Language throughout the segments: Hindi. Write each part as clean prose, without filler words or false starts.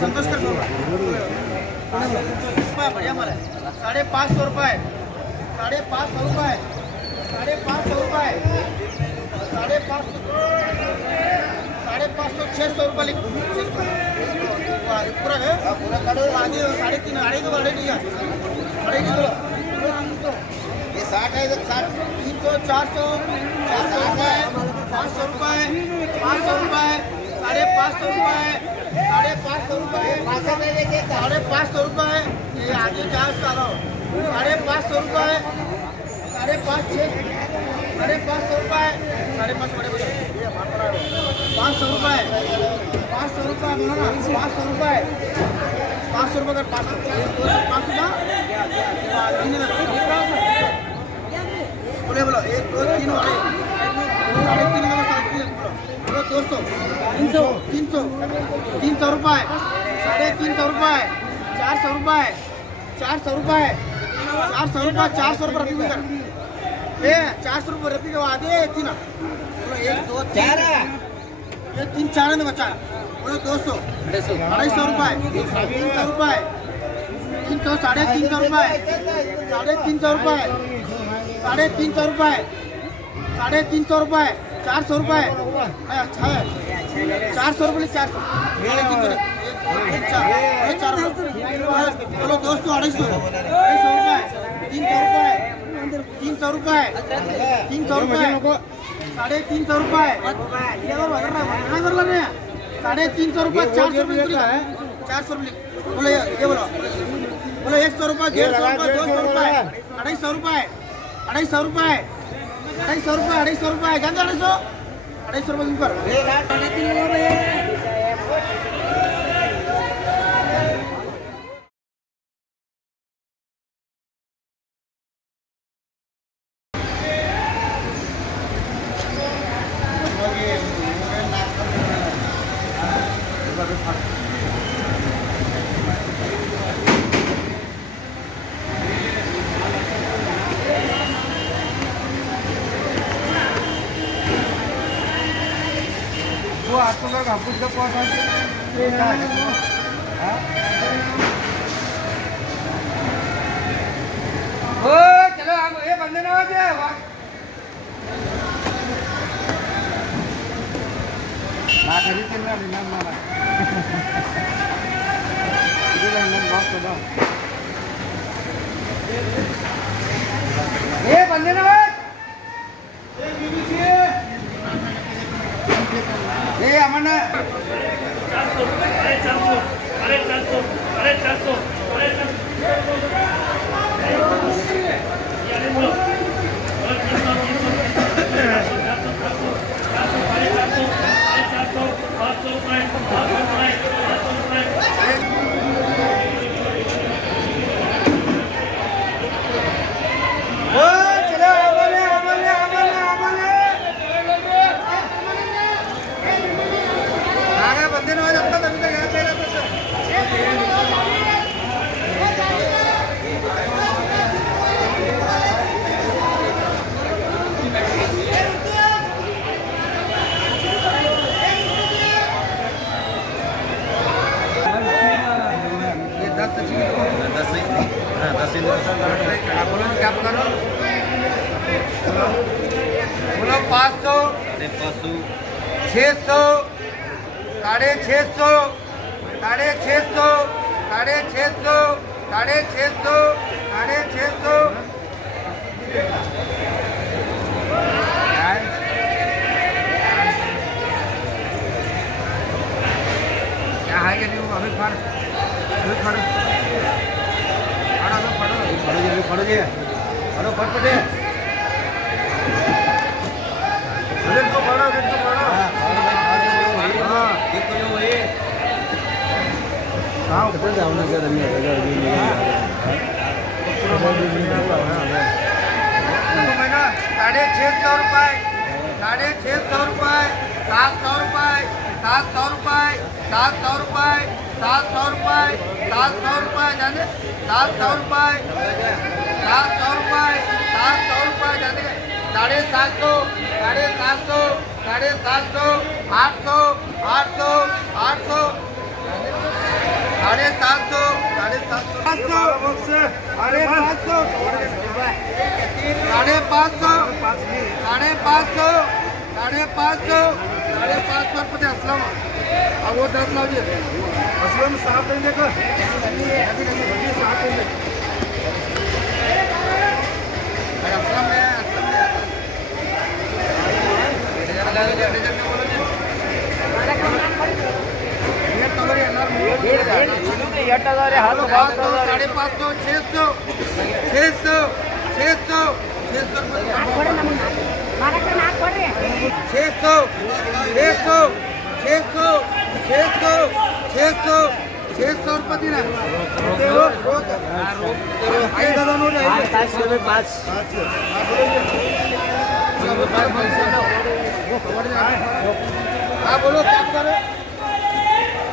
संतोष कर बढ़िया माल है। 550 रुपए 550 रुपए 550 रुपए 550 600 रुपए पूरा है पूरा आगे 3.5 अढ़ाई को बढ़े नहीं है अढ़ाई किलो ये 60 है 60 300 400 रुपए 500 रुपए 500 रुपए 550 रुपए 550 रुपए 550 रुपए ये आगे क्या उसका लो 550 रुपए 550 रुपए 550 बड़े बड़े 500 रुपए 500 रुपए बोलो ना 500 रुपए 500 रुपए का 500 ना बोले बोलो 1 2 3 वाले 3.5 बोलो 200 300 रुपए 350 रुपए 400 रुपए 400 रुपए 400 रुपए रखी कर ए 400 रुपए रखी के आधे तीन बोलो 1 2 4 ये 3 4 में बचा बोलो 200 250 रुपए 300 रुपए 300 350 रुपए 350 रुपए 350 रुपए 350 रुपए 400 रुपए अच्छा है 400 रुपए 400 बोलो 200 250 रुपए 300 रुपए 300 रुपए 350 रुपए 350 रुपए 400 रुपए 400 रुपए बोलो ये बोलो 100 रुपए 150 रुपए 200 रुपए 250 रुपए 250 रुपए 250 रुपए गंदा 250 रुपए ऊपर वो आपको का कापूस का पॉट है ओ चलो हम ये बंदे ना हो जाए ना खरीद के ना ना इधर ना बॉक्स दो ये बंदे ना ये अमना 400 400 बोलो 500, 600, 650, 650, 650, 650, 650। क्या है ये नहीं अभी फड़ फटफटे साढ़े 600 रुपये, 650 रुपये, 700 रुपये, 700 रुपये, 700 रुपये, 700 रुपये, 700 रुपये जाने 700 रुपये, 700 रुपये, 700 रुपये जाने 750, 750, 750, 800, 800, 800, 750, 750, 500, 550 रुपये असलम अब वो 10 लाइए असलम 7 देंगे का असलम में साढ़े 500, 600, 600, 600, 600 रुपये देना बोलो क्या करो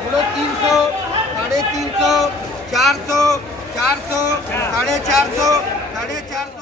बोलो 300, 350, 400, 400, 450, 450।